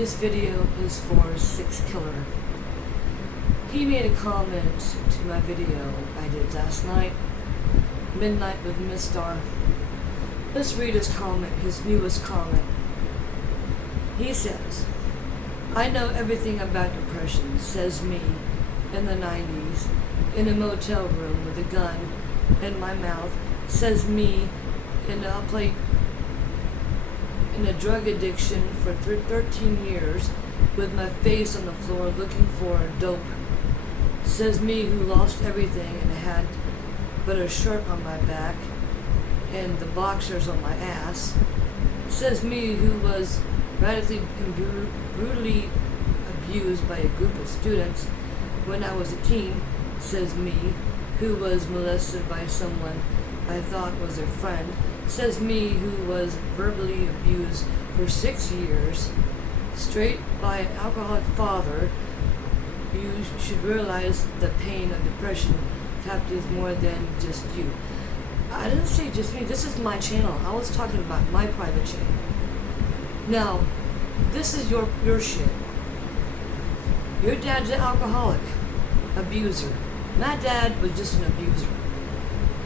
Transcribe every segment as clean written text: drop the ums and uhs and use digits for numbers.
This video is for Six Killer. He made a comment to my video I did last night, Midnight with Miss Star. Let's read his comment, his newest comment. He says, I know everything about depression, says me, in the 90s, in a motel room with a gun in my mouth, says me, in a drug addiction for 13 years, with my face on the floor looking for dope. Says me who lost everything and had but a shirt on my back and the boxers on my ass. Says me who was radically and brutally abused by a group of students when I was a teen. Says me who was molested by someone I thought was a friend. Says me who was verbally abused for 6 years straight by an alcoholic father. You should realize the pain of depression captures more than just you. I didn't say just me. This is my channel. I was talking about my private channel. Now, this is your shit. Your dad's an alcoholic, abuser. My dad was just an abuser.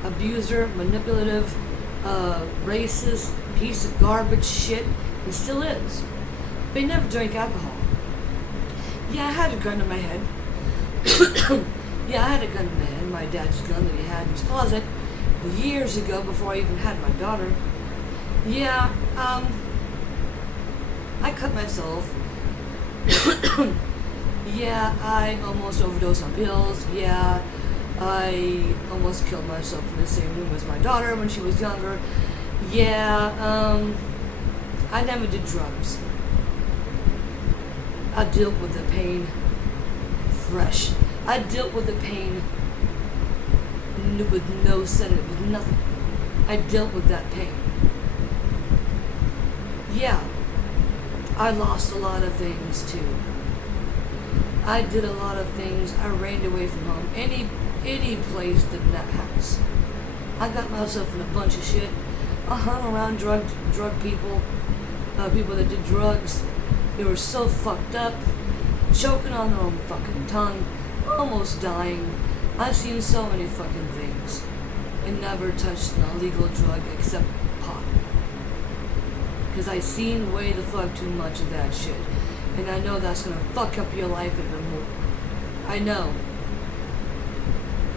Abuser, manipulative, racist, piece of garbage shit. He still is. But he never drank alcohol. Yeah, I had a gun in my head. Yeah, I had a gun in my head. My dad's gun that he had in his closet years ago before I even had my daughter. Yeah, I cut myself. Yeah, I almost overdosed on pills. Yeah, I almost killed myself in the same room as my daughter when she was younger. Yeah, I never did drugs. I dealt with the pain fresh. I dealt with the pain with no sedative, with nothing. I dealt with that pain. Yeah, I lost a lot of things too. I did a lot of things. I ran away from home. Any place than that house. I got myself in a bunch of shit. I hung around drug people, people that did drugs. They were so fucked up, choking on their own fucking tongue, almost dying. I've seen so many fucking things and never touched an illegal drug except pot. Because I seen way the fuck too much of that shit. And I know that's gonna fuck up your life even more. I know.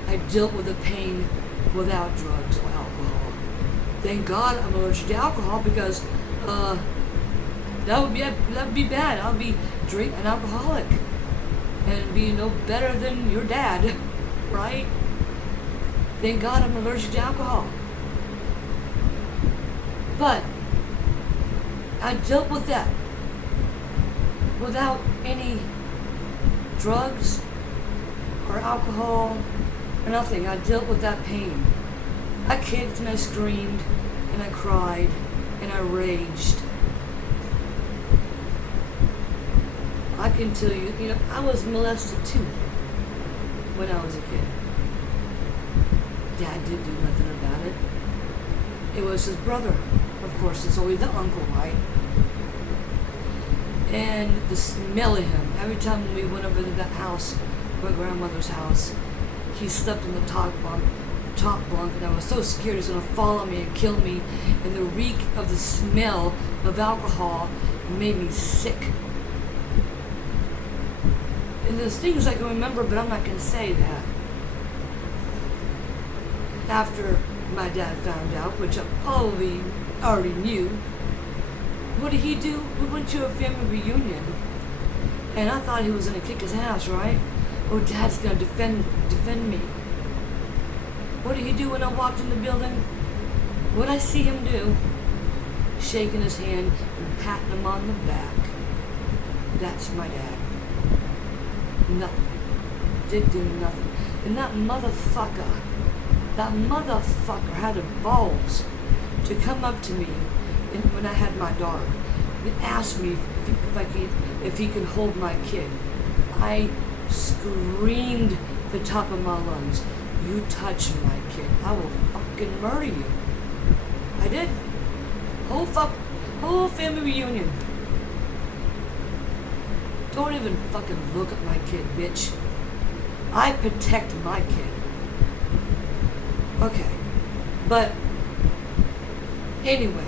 I dealt with the pain without drugs or alcohol. Thank God I'm allergic to alcohol because, that would be bad. I'll be an alcoholic and be no better than your dad, right? Thank God I'm allergic to alcohol. But I dealt with that without any drugs or alcohol or nothing. I dealt with that pain. I kicked and I screamed and I cried and I raged. I can tell you, I was molested too when I was a kid. Dad didn't do nothing about it. It was his brother. Of course, it's always the uncle, right? And the smell of him, every time we went over to that house, my grandmother's house, he slept in the top bunk, and I was so scared he was going to fall on me and kill me, and the reek of the smell of alcohol made me sick. And there's things I can remember, but I'm not going to say that. After my dad found out, which I probably already knew, what did he do? We went to a family reunion, and I thought he was going to kick his ass, right? Oh, Dad's going to defend me. What did he do when I walked in the building? What I see him do? Shaking his hand and patting him on the back. That's my dad. Nothing. Did do nothing. And that motherfucker had the balls to come up to me when I had my daughter and ask me if he could hold my kid. I screamed at the top of my lungs, you touch my kid, I will fucking murder you. I did. Whole family reunion. Don't even fucking look at my kid, bitch. I protect my kid. Okay. But, anyway,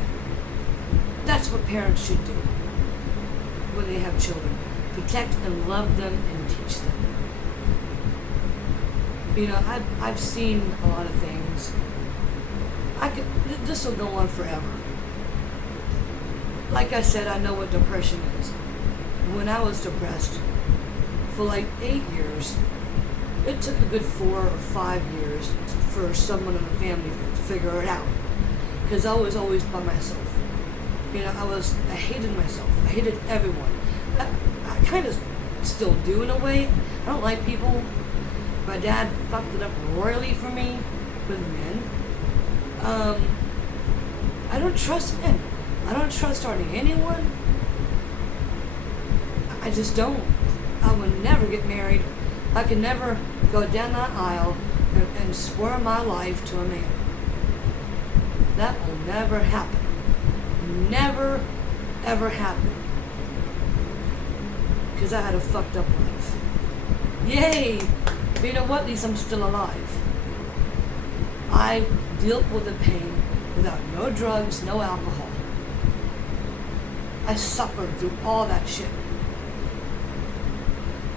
that's what parents should do when they have children. Protect and love them and teach them. You know, I've seen a lot of things. This will go on forever. Like I said, I know what depression is. When I was depressed for like 8 years, it took a good 4 or 5 years for someone in the family to figure it out. Because I was always by myself. You know, I hated myself. I hated everyone. I kind of still do in a way. I don't like people. My dad fucked it up royally for me with men. I don't trust men. I don't trust hardly anyone. I just don't. I would never get married. I could never go down that aisle and swear my life to a man. That will never happen. Never, ever happen. Because I had a fucked up life. Yay! But you know what? At least I'm still alive. I dealt with the pain without no drugs, no alcohol. I suffered through all that shit.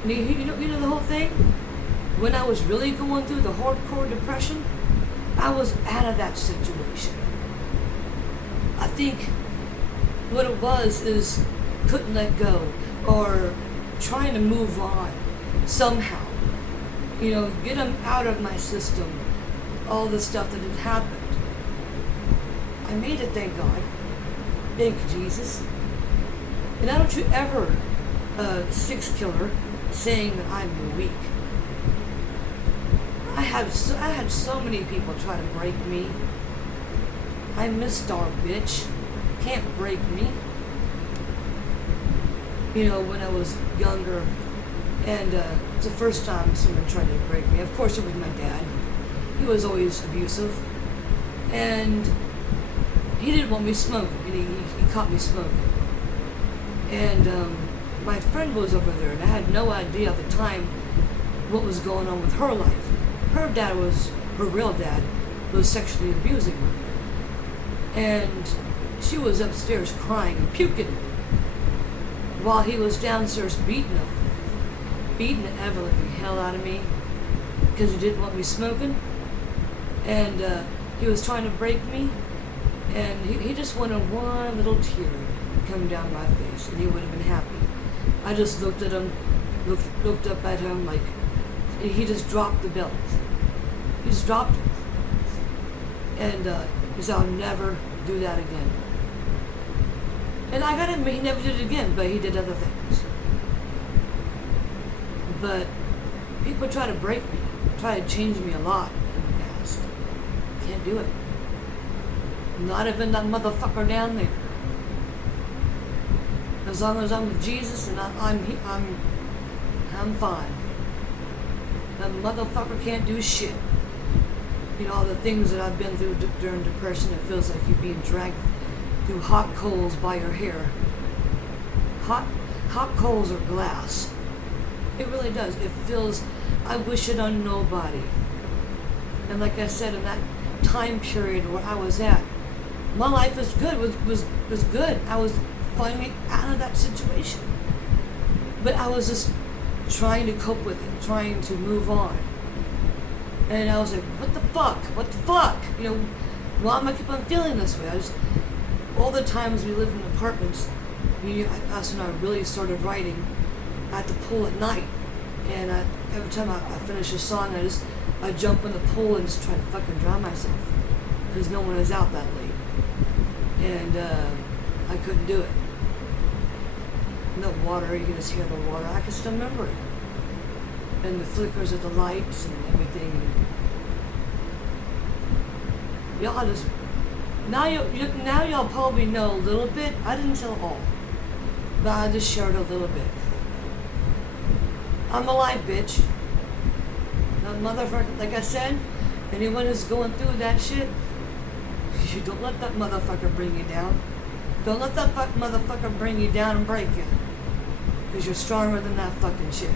You know the whole thing? When I was really going through the hardcore depression, I was out of that situation. I think what it was is couldn't let go or trying to move on somehow. You know, get them out of my system, all the stuff that had happened. I made it, thank God. Thank you, Jesus. And I don't you ever, six killer, saying that I'm weak. I had so many people try to break me. I'm Miss Star, bitch. Can't break me. You know, when I was younger, and it's the first time someone tried to break me. Of course, it was my dad. He was always abusive, and he didn't want me smoking, and he caught me smoking. And my friend was over there, and I had no idea at the time what was going on with her life. Her real dad was sexually abusing her. And she was upstairs crying and puking while he was downstairs beating the ever-living hell out of me because he didn't want me smoking. And he was trying to break me, and he just wanted one little tear come down my face, and he would have been happy. I just looked at him, looked up at him like, he just dropped the belt. He just dropped it. And he said, I'll never do that again. And I got him, he never did it again, but he did other things. But people try to break me, try to change me a lot in the past. Can't do it. Not even that motherfucker down there. As long as I'm with Jesus and I'm fine. That motherfucker can't do shit. You know, all the things that I've been through during depression, it feels like you're being dragged through hot coals by your hair. Hot coals are glass. It really does. It feels, I wish it on nobody. And like I said, in that time period where I was at, my life was good, was good. I was finally out of that situation. But I was just trying to cope with it, trying to move on. And I was like, what the fuck? You know, why am I keep on feeling this way? All the times we lived in apartments, that's when I really started writing at the pool at night. And every time I finish a song, I jump in the pool and just try to fucking drown myself. Because no one is out that late. And I couldn't do it. No water, you can just hear the water. I can still remember it. And the flickers of the lights and everything. Y'all just, now y'all probably know a little bit. I didn't tell all, but I just shared a little bit. I'm alive, bitch. That motherfucker, like I said, anyone who's going through that shit, you don't let that motherfucker bring you down. Don't let that motherfucker bring you down and break you. Because you're stronger than that fucking shit.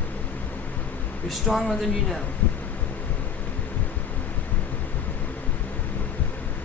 You're stronger than you know.